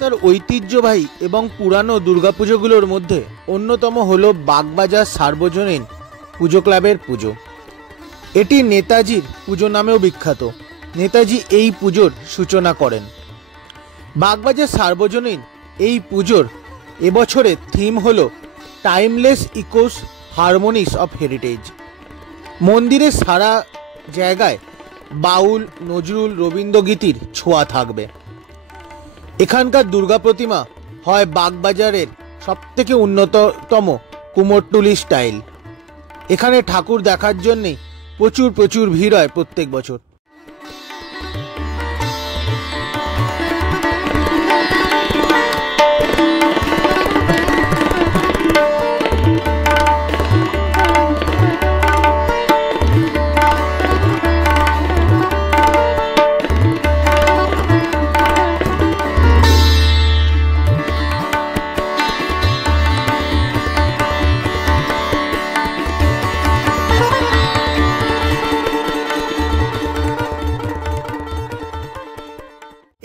তার ঐতিহ্যবাহী এবং পুরানো দুর্গাপুজোগুলোর মধ্যে অন্যতম হল বাগবাজার সার্বজনীন পুজো ক্লাবের পুজো। এটি নেতাজির পুজো নামেও বিখ্যাত। নেতাজি এই পুজোর সূচনা করেন। বাগবাজার সার্বজনীন এই পুজোর এবছরের থিম হল টাইমলেস ইকোস হারমোনিস অফ হেরিটেজ। মন্দিরের সারা জায়গায় বাউল, নজরুল, রবীন্দ্রগীতির ছোঁয়া থাকবে। এখানকার দুর্গা প্রতিমা হয় বাগবাজারের সবথেকে উন্নততম কুমোরটুলি স্টাইল। এখানে ঠাকুর দেখার জন্যে প্রচুর ভিড় হয় প্রত্যেক বছর।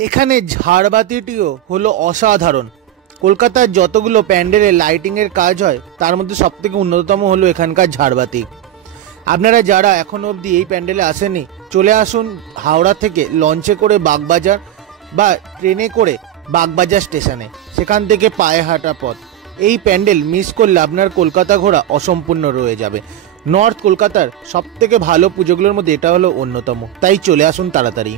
এখানে ঝাড়বাতিটিও হলো অসাধারণ। কলকাতার যতগুলো প্যান্ডেলে লাইটিংয়ের কাজ হয় তার মধ্যে সবথেকে উন্নততম হলো এখানকার ঝাড়বাতি। আপনারা যারা এখনও অবধি এই প্যান্ডেলে আসেননি, চলে আসুন হাওড়া থেকে লঞ্চে করে বাগবাজার বা ট্রেনে করে বাগবাজার স্টেশনে, সেখান থেকে পায়ে হাঁটা পথ। এই প্যান্ডেল মিস করলে আপনার কলকাতা ঘোরা অসম্পূর্ণ রয়ে যাবে। নর্থ কলকাতার সবথেকে ভালো পুজোগুলোর মধ্যে এটা হলো অন্যতম, তাই চলে আসুন তাড়াতাড়ি।